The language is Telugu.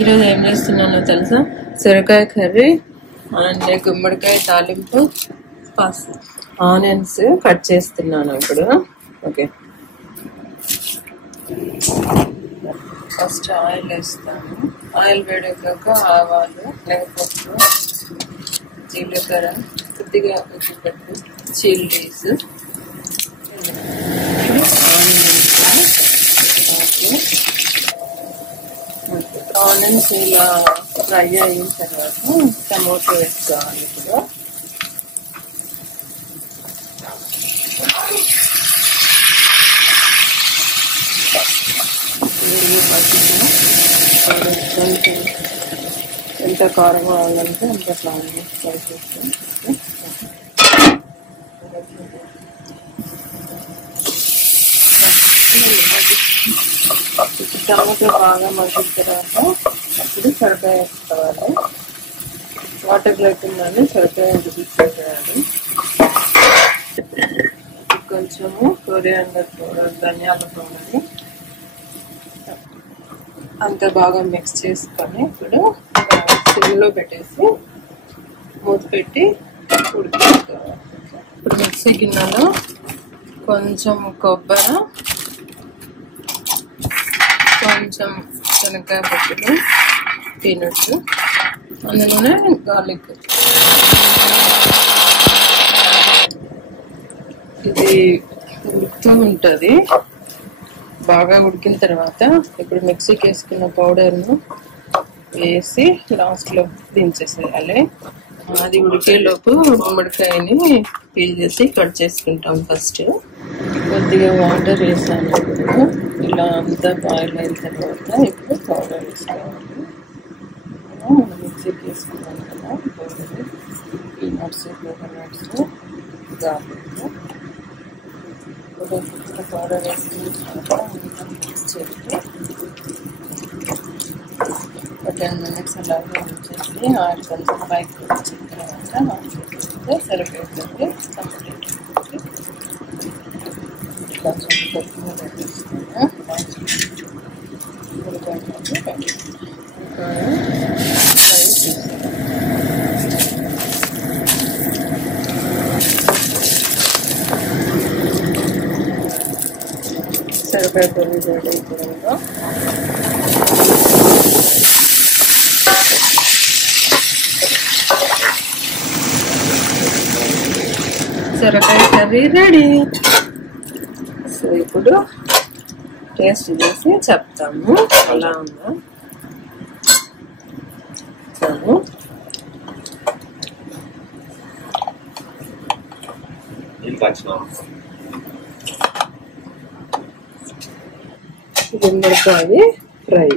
ఈరోజు ఏం చేస్తున్నానో తెలుసా? సొరకాయ కర్రీ అండ్ గుమ్మడికాయ తాలింపు, ఆనియన్స్ కట్ చేస్తున్నాను ఇప్పుడు. ఓకే, ఫస్ట్ ఆయిల్ వేస్తాను. ఆయిల్ వేడెక్కాక ఆవాలు, శనగపప్పు, జీలకర్ర, కొద్దిగా ఉల్లిగడ్డ, చిల్లీస్, ఆనియన్స్ ఇలా ఫ్రై అయిన తర్వాత టమోటో వేసుకోవాలి. ఇప్పుడు కొంచెం ఎంత కారం కావాలంటే అంత ఫ్రై చేస్తాం. టమాటో బాగా మగ్గిన తర్వాత అప్పుడు సొరకాయ వేసుకోవాలి. వాటర్ లేకుండానే సొరకాయ ఉడికించేయాలి. కొంచెము కొరియాండర్ పౌడర్, ధనియాల పౌడర్ అంత బాగా మిక్స్ చేసుకొని ఇప్పుడు సిమ్లో పెట్టేసి మూత పెట్టి ఉడికించుకోవాలి. ఇప్పుడు మిక్సీ గిన్నెలో కొంచెం కొబ్బరి, కొంచెం శనగకాయ పప్పులు, పీనట్స్, అందులోనే గార్లిక్, ఇది ఉడుకుతూ ఉంటుంది. బాగా ఉడికిన తర్వాత ఇప్పుడు మిక్సీకి వేసుకున్న పౌడర్ను వేసి లాస్ట్లో దించేసేయాలి. అది ఉడికేలోపు గుమ్మడికాయని పీల్ చేసి కట్ చేసుకుంటాం. ఫస్ట్ కొద్దిగా వాటర్ వేసాను. ఇప్పుడు ఇలా అంతా బాయిల్ అయిన తర్వాత ఇప్పుడు పౌడర్ వేసుకోవాలి. మిక్సీకి వేసుకున్నాం కదా powder, peanuts, coconuts, garlic, powder వేసుకున్న తర్వాత మిక్స్ చేసి ఒక 10 minutes అలాగే ఉంచేసి ఆయిల్ కొంచెం పైకి వచ్చిన తర్వాత ఆఫ్ చేసేస్తే సరిపోతుంది. కంప్లీట్ కొంచెం కొత్తిమీర వేసుకున్నా ఉల్లిపాయలు ఫ్రై చేస్తాను. సరిపోయే పొడి రెడీ అయిపోయిందో సొరకాయ కర్రీ రెడీ. సో ఇప్పుడు టేస్ట్ చేసి చెప్తాము ఎలా ఉందో. గుమ్మడికాయ ఫ్రై.